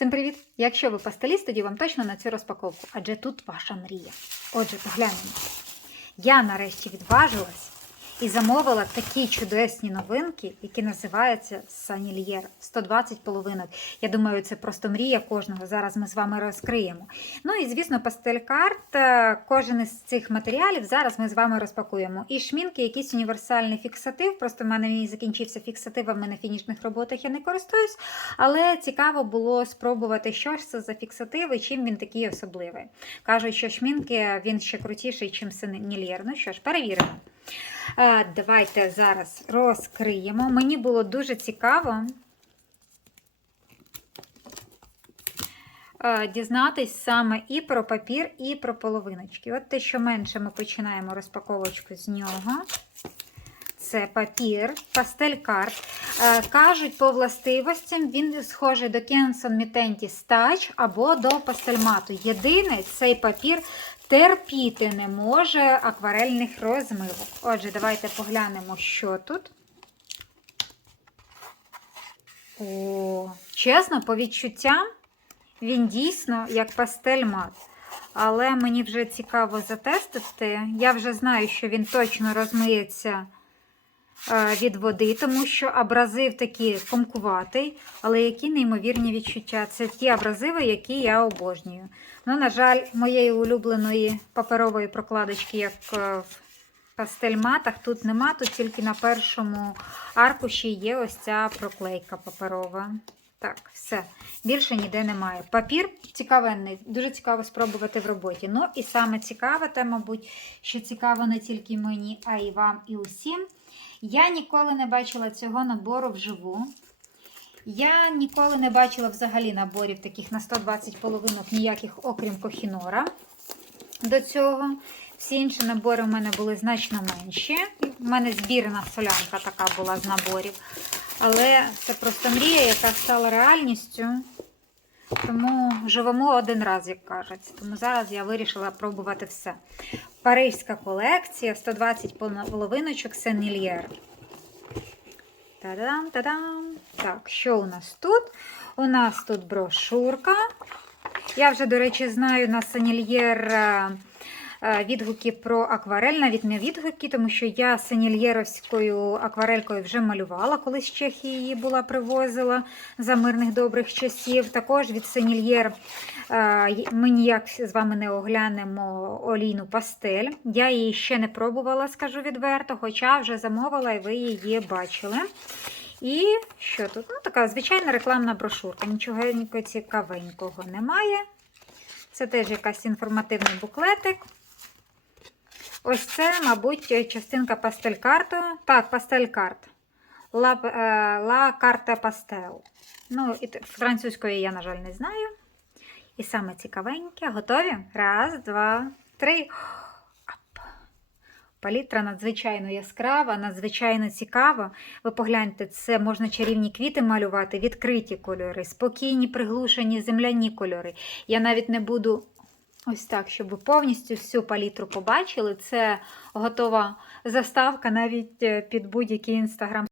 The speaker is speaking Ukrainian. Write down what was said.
Всім привіт! Якщо ви пастеліст, тоді вам точно на цю розпаковку, адже тут ваша мрія. Отже, поглянемо. Я нарешті відважилась і замовила такі чудесні новинки, які називаються Санільєр 120 половинок. Я думаю, це просто мрія кожного. Зараз ми з вами розкриємо. Ну і звісно, пастель-карт. Е, Кожен із цих матеріалів зараз ми з вами розпакуємо. І шмінки, якийсь універсальний фіксатив. Просто в мене мій закінчився фіксативами на фінішних роботах. Я не користуюсь, але цікаво було спробувати, що ж це за фіксатив і чим він такий особливий. Кажуть, що шмінки він ще крутіший, ніж Санільєр. Ну що ж, перевіримо. Е, Давайте зараз розкриємо. Мені було дуже цікаво е, дізнатись саме і про папір, і про половиночки. От те, що менше ми починаємо розпаковочку з нього. Це папір, пастель карт. Е, Кажуть, по властивостям він схожий до Кенсон Мітенті Стач або до пастельмату. Єдине, цей папір терпіти не може акварельних розмивок. Отже, давайте поглянемо, що тут. О, чесно, по відчуттям, він дійсно як пастель мат. Але мені вже цікаво затестити. Я вже знаю, що він точно розмиється від води, тому що абразив такий комкуватий, але які неймовірні відчуття. Це ті абразиви, які я обожнюю. Ну, на жаль, моєї улюбленої паперової прокладочки, як е, в пастельматах, тут нема, тут тільки на першому аркуші є ось ця проклейка паперова. Так, все. Більше ніде немає. Папір цікавенний, дуже цікаво спробувати в роботі. Ну і саме цікаве, те, мабуть, що цікаво не тільки мені, а й вам, і усім. Я ніколи не бачила цього набору вживу. Я ніколи не бачила взагалі наборів таких на 120 половинок ніяких, окрім Кохінора. До цього. Всі інші набори у мене були значно менші. У мене збірна солянка така була з наборів. Але це просто мрія, яка стала реальністю. Тому живемо один раз, як кажуть. Тому зараз я вирішила пробувати все. Паризька колекція 120 половиночок Сен-Ільєр. Та-дам, та-дам. Так, що у нас тут? У нас тут брошурка. Я вже, до речі, знаю на Сенільєр е, відгуки про акварель, навіть не відгуки, тому що я сенільєровською акварелькою вже малювала, коли з Чехії її була привозила за мирних добрих часів. Також від Сенільєр е, ми ніяк з вами не оглянемо олійну пастель. Я її ще не пробувала, скажу відверто, хоча вже замовила і ви її бачили. І що тут? Ну, така звичайна рекламна брошурка. Нічого цікавенького немає. Це теж якась інформативний буклетик. Ось це, мабуть, частинка пастель-карту. Так, пастель-карт. Ла, е, ла карта пастел. Ну, і французької я, на жаль, не знаю. І саме цікавеньке. Готові? Раз, два, три. Палітра надзвичайно яскрава, надзвичайно цікава. Ви погляньте, це можна чарівні квіти малювати, відкриті кольори, спокійні, приглушені земляні кольори. Я навіть не буду ось так, щоб ви повністю всю палітру побачили. Це готова заставка навіть під будь-який інстаграм.